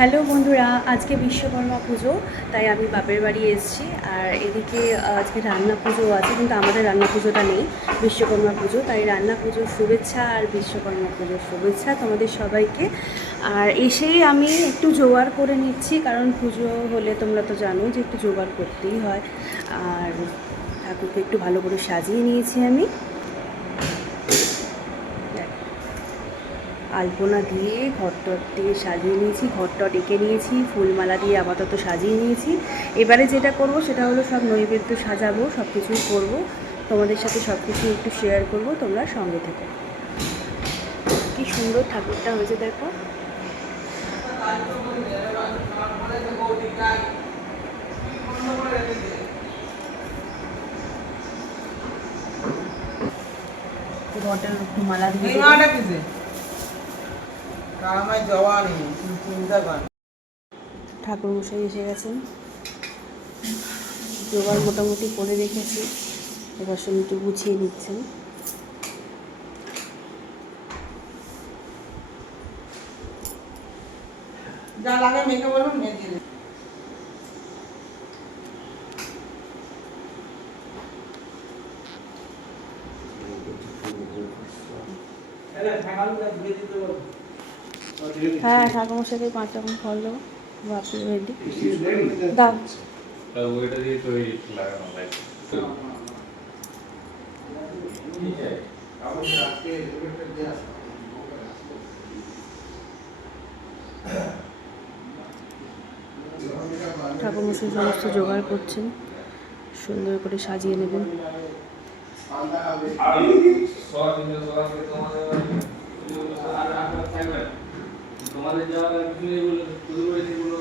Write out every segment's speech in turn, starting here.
Hello বন্ধুরা, আজকে বিশ্বকর্মা পুজো, তাই আমি বাপের বাড়ি এসেছি। আর এদিকে আজকে রান্না পুজো আছে, কিন্তু আমাদের রান্না পুজোটা নেই, বিশ্বকর্মা পুজো। তাই রান্না পুজোর শুভেচ্ছা আর বিশ্বকর্মা পুজোর শুভেচ্ছা তোমাদের সবাইকে। আর এসেই আমি একটু জোগাড় করে নিচ্ছি, কারণ পুজো হলে তোমরা তো জানো যে একটু জোগাড় করতেই হয়। আর ঠাকুরকে একটু ভালো করে সাজিয়ে নিয়েছি আমি। আলপনা দিয়ে ঘরটর দিয়ে সাজিয়ে নিয়েছি ঘরটর ডেকে নিয়েছি, ফুলমালা দিয়ে আপাতত সাজিয়ে নিয়েছি। এবারে যেটা করব সেটা হলো সব নৈবেদ্য সাজাবো সব কিছুই করব। তোমাদের সাথে সব কিছু একটু শেয়ার করব, তোমরা সঙ্গে থেকে। কি সুন্দর ঠাকুরটা হয়েছে, দেখো। ঘটের মালা দিয়ে এই দেবো। মাটা কিসে কামাই জওয়া নেই চিন্তা কর ঠাকুর মশাই এসে গেছেন। জোগাড় মোটামুটি করে রেখেছি। এবার সব একটু গুছিয়ে নিচ্ছেন। যা লাগে মেয়েকে বলুন মেয়ে দিয়ে দেবে। হ্যাঁ ঠাকুর মশাইকে পাঁচ রকম ফল দেবো। বাপি রেডি দাও। ওইটা দিয়ে তো লাগানো লাগে ঠাকুর সমস্ত জোগাড় করছেন। সুন্দর করে সাজিয়ে নেবেন। তোমাদের যাওয়ার কিছু নেই বলে শুধু করে সেগুলো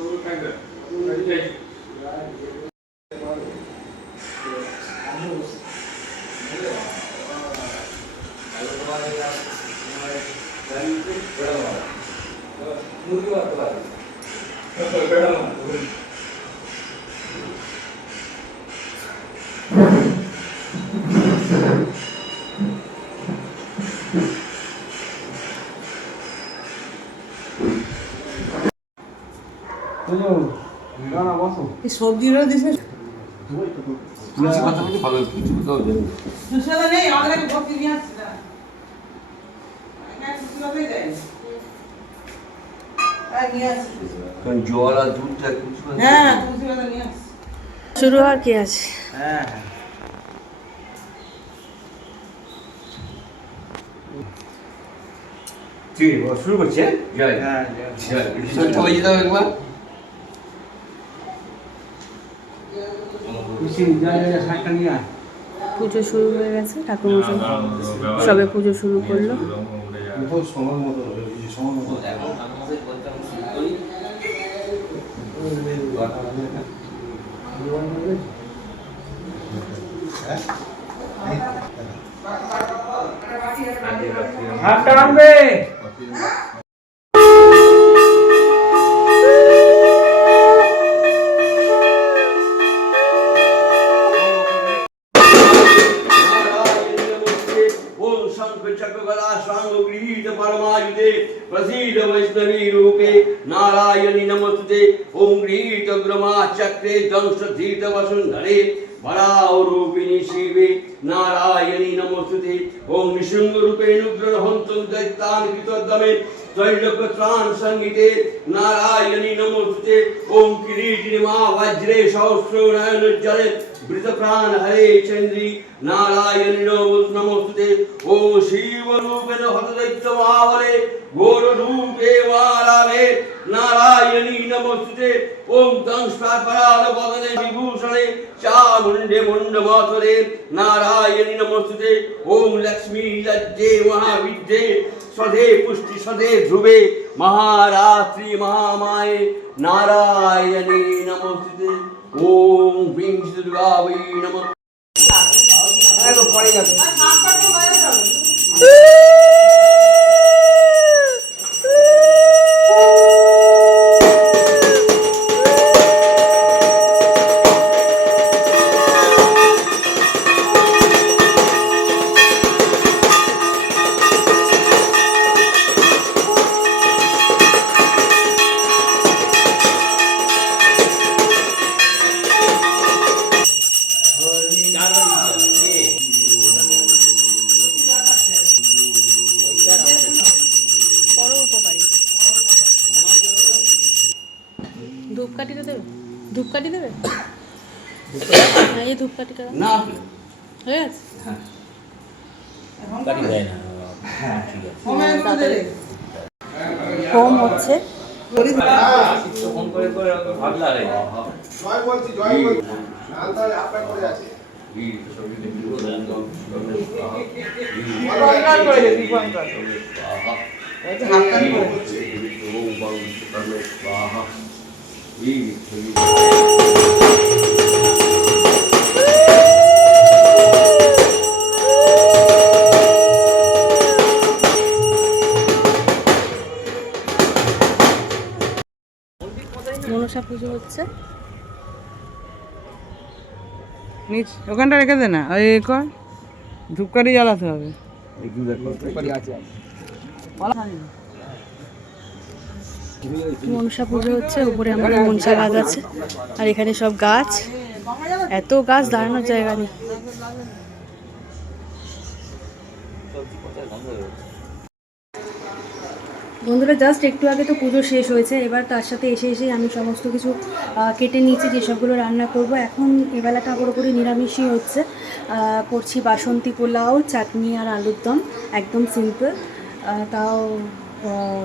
জল আর দুধটা হ্যাঁ শুরু হওয়ার কি আছে? হ্যাঁ। ঠিক আছে শুরু করছে জয় হ্যাঁ জয় একবার পুজো শুরু হয়ে গেছে ঠাকুর মশাই সবে পুজো শুরু করল সময় মতো प्रसीद नारायणी नमस्ते ओम ग्रीत ग्रमा चक्रे दंश धीत वसुंधरे वराह रूपिणी शिवे नारायणी नमस्ते ओम निशृंग रूपे नुग्रह हंतुम दैत्यान कृतोद्दमे त्रैलोक त्राण संगीते नारायणी नमस्ते ओम किरीटिनी मा वज्रे सहस्रो नयन जले वृत प्राण हरे चंद्री नारायणी नमोस्तुते ओम शिव रूपेण हतदैत्य महावरे घोर रूपे वारावे नारायणी नमोस्तुते ओम दंष्टापराध वदने विभूषणे चामुण्डे মুন্ডে মুন্ড বছরে নারায়ণী নমস্তুতে ওম লক্ষ্মী লজ্জে মহাবিদ্যে সধে পুষ্টি সধে ধ্রুবে মহারাত্রি মহামায়ে নারায়ণী নমস্তুতে ওম বিংশ দুর্গা নম। পড়ে যাবে। ধূপকাঠিটা দেবে ধূপকাঠি দেবে হ্যাঁ এই ধূপকাঠিটা না হয়ে গেছে না হ্যাঁ হোম হচ্ছে ফোন করে মনসা পুজো হচ্ছে। নিচ ওখানটা রেখে দে না। ওই কর ধূপকাঠি জ্বালাতে হবে। মনসা পুজো হচ্ছে, উপরে আমাদের মনসা গাছ আছে, আর এখানে সব গাছ। এত গাছ, দাঁড়ানোর জায়গা নেই। বন্ধুরা জাস্ট একটু আগে তো পুজো শেষ হয়েছে, এবার তার সাথে এসে এসেই আমি সমস্ত কিছু কেটে নিয়েছি যেসবগুলো রান্না করব। এখন এবেলাটা পুরোপুরি নিরামিষই হচ্ছে। করছি বাসন্তী পোলাও, চাটনি আর আলুর দম, একদম সিম্পল তাও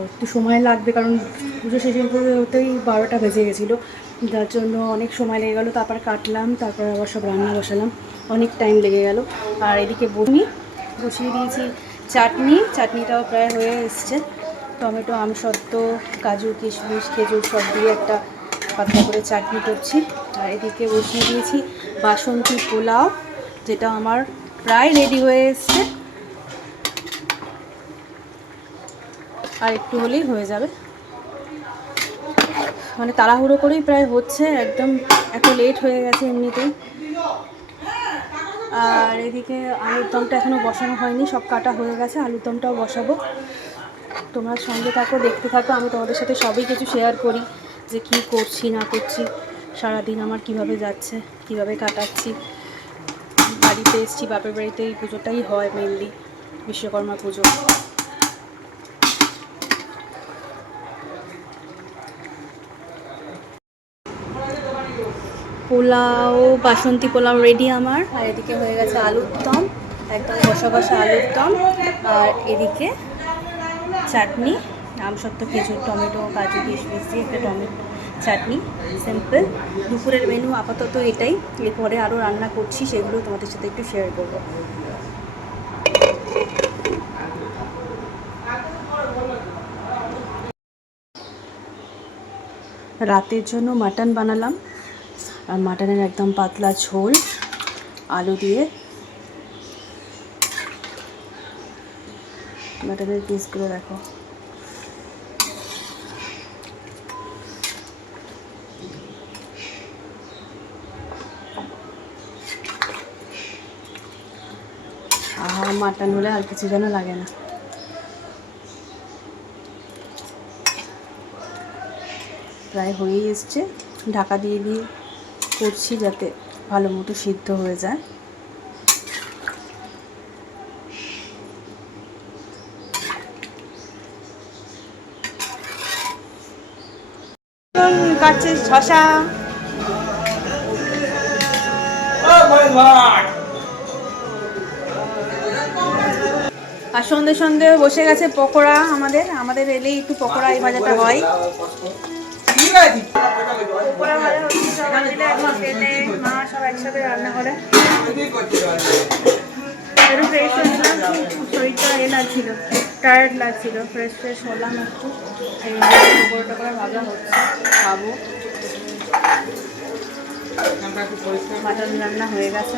একটু সময় লাগবে, কারণ পুজো শেষ হতেই বারোটা বেজে গেছিল। যার জন্য অনেক সময় লেগে গেলো, তারপর কাটলাম, তারপর আবার সব রান্না বসালাম। অনেক টাইম লেগে গেল। আর এদিকে বসি বসিয়ে দিয়েছি চাটনি। চাটনিটাও প্রায় হয়ে এসছে। টমেটো আমসত্ত্ব কাজু, কিশমিশ, খেজুর সব দিয়ে একটা পাতলা করে চাটনি করছি। আর এদিকে বসিয়ে দিয়েছি বাসন্তী পোলাও, যেটা আমার প্রায় রেডি হয়ে এসছে। আর একটু হলেই হয়ে যাবে। মানে তাড়াহুড়ো করেই প্রায় হচ্ছে, একদম এত লেট হয়ে গেছে এমনিতেই। আর এদিকে আলুর দমটা এখনও বসানো হয়নি, সব কাটা হয়ে গেছে, আলুর দমটাও বসাবো। তোমরা সঙ্গে থাকো, দেখতে থাকো, আমি তোমাদের সাথে সবই কিছু শেয়ার করি, যে কি করছি, না করছি, সারাদিন আমার কীভাবে যাচ্ছে, কীভাবে কাটাচ্ছি। বাড়িতে এসছি, বাপের বাড়িতে এই পুজোটাই হয় মেনলি বিশ্বকর্মা পুজো। পোলাও, বাসন্তী পোলাও রেডি আমার। আর এদিকে হয়ে গেছে আলুর দম, একদম কষা কষা আলুর দম। আর এদিকে চাটনি আমসত্ত্ব খেজুর, টমেটো, কাজু, কিশমিশ দিয়ে একটা টমেটো চাটনি সিম্পল দুপুরের মেনু আপাতত এটাই। এরপরে আরও রান্না করছি, সেগুলো তোমাদের সাথে একটু শেয়ার করব। রাতের জন্য মাটন বানালাম। আর মাটনের একদম পাতলা ঝোল, আলু দিয়ে। মাটনের পিসগুলো দেখো। মাটন হলে আর কিছু যেন লাগে না। প্রায় হয়েই এসছে। ঢাকা দিয়ে দিয়ে করছি যাতে ভালো মতো সিদ্ধ হয়ে যায়। আর সন্ধে সন্ধে বসে গেছে পকোড়া আমাদের। আমাদের এলেই একটু পকোড়া এই ভাজাটা হয়। মা সব একসাথে রান্না করে একটু ফ্রেশ হয়েছিলাম শরীরটা এ লাগছিল ফ্রেশ ফ্রেশ হলাম একটু এই পকোড়াটা করে খাব মাটন রান্না হয়ে গেছে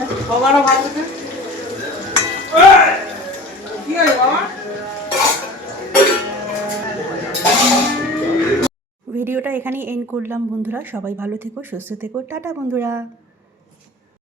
ভিডিওটা এখানেই এন্ড করলাম বন্ধুরা। সবাই ভালো থেকো সুস্থ থেকো। টাটা বন্ধুরা।